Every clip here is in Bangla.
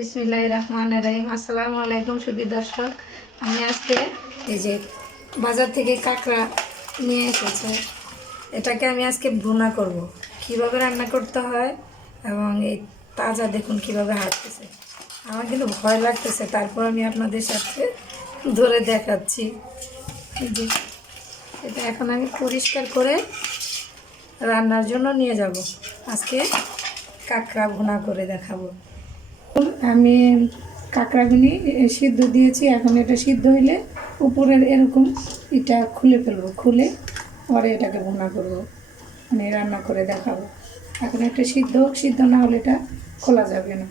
বিসমিল্লাহির রহমানির রহিম। আসসালামু আলাইকুম সুধী দর্শক। আমি আজকে এই যে বাজার থেকে কাঁকড়া নিয়ে এসেছে, এটাকে আমি আজকে ভুনা করব। কিভাবে রান্না করতে হয় এবং এই তাজা দেখুন কিভাবে হাঁটতেছে। আমার কিন্তু ভয় লাগতেছে, তারপর আমি আপনাদের সাথে ধরে দেখাচ্ছি। এই যে এটা এখন আমি পরিষ্কার করে রান্নার জন্য নিয়ে যাব। আজকে কাঁকড়া ভুনা করে দেখাবো। আমি কাঁকড়াগুলি সিদ্ধ দিয়েছি, এখন এটা সিদ্ধ হইলে উপরের এরকম এটা খুলে ফেলবো, খুলে পরে এটাকে ভুনা করবো, মানে রান্না করে দেখাবো। এখন একটা সিদ্ধ না হলে এটা খোলা যাবে না।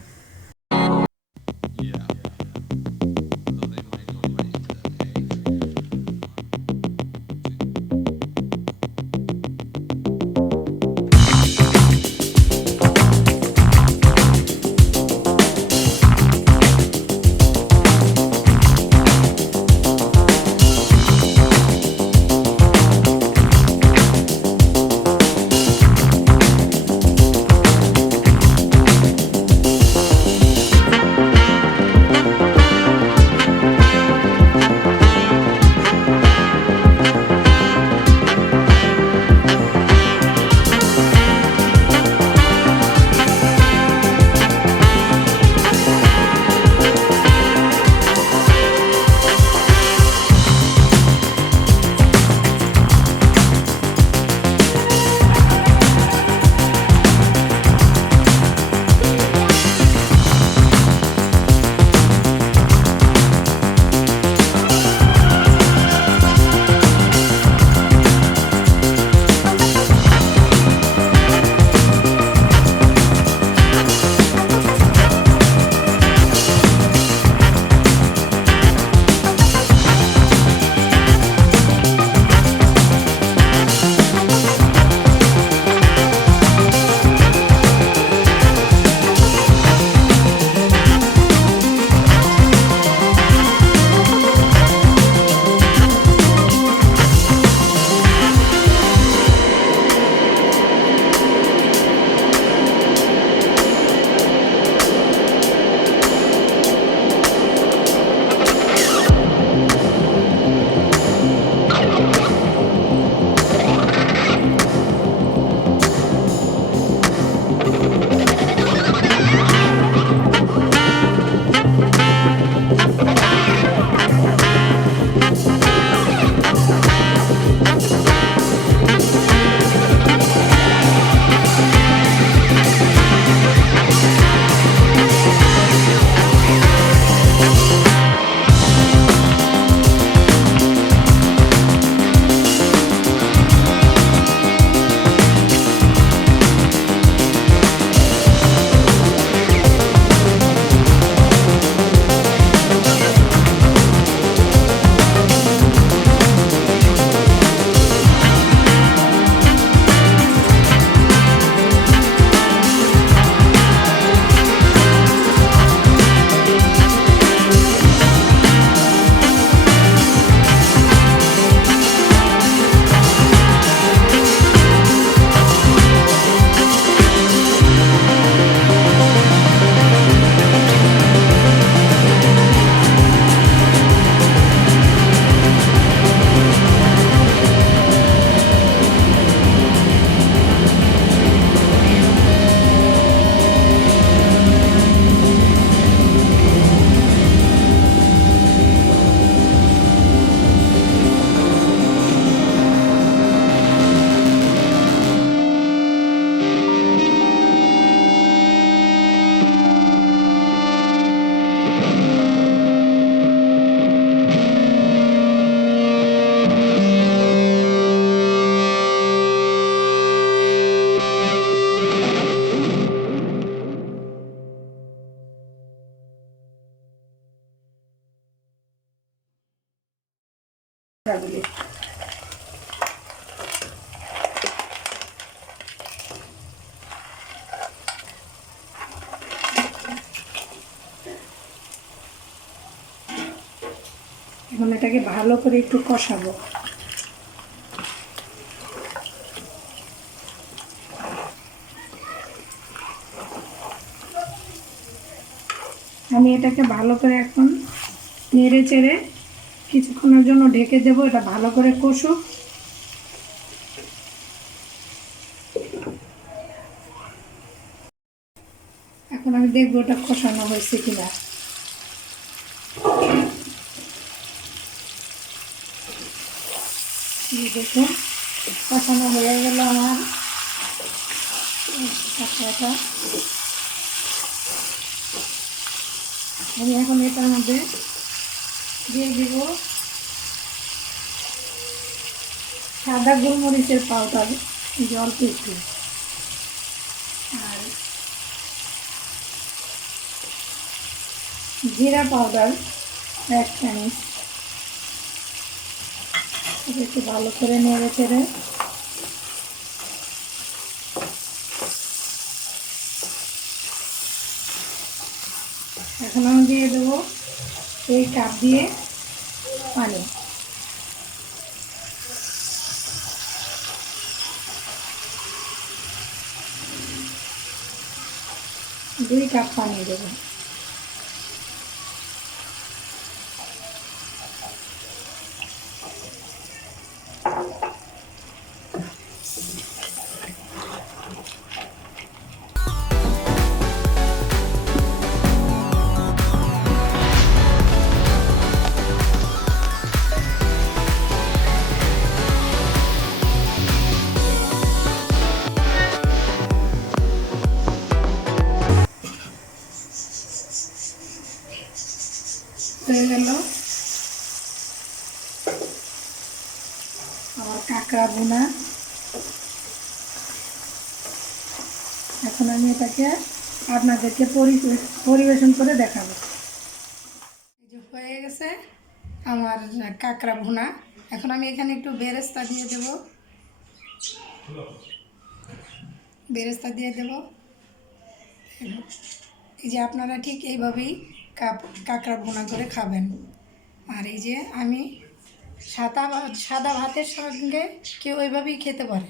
এখন এটাকে ভালো করে একটু কষাবো। আমি এটাকে ভালো করে এখন নেড়ে চেড়ে কিছুক্ষণের জন্য ঢেকে দেবো, এটা ভালো করে কষুক। এখন আমি দেখবো ওটা কষানো হয়েছে কিনা। দেখুন কষানো হয়ে গেল আমার কাঁকড়াটা। আমি এখন এটার মধ্যে দিয়ে দিব সাদা গোলমরিচের পাউডার, অল্প একটু, আর জিরা পাউডার 1 চামচ। একটু ভালো করে নেড়ে চেড়ে এখন আমি দিয়ে দেবো এই কাপ দিয়ে পানি। 2 কাপ পানি দেবো। হয়ে গেল আমার কাঁকড়া ভুনা। এখন আমি এটাকে আপনাদেরকে পরিবেশন করে দেখাবো। এই যে হয়ে গেছে আমার কাঁকড়া ভুনা। এখন আমি এখানে একটু বেরেস্তা দিয়ে দেব, বেরেস্তা দিয়ে দেব। এই যে আপনারা ঠিক এইভাবেই কাঁকড়া ভুনা করে খাবেন। আর এই যে আমি সাদা ভাতের সঙ্গে কেউ ওইভাবেই খেতে পারে।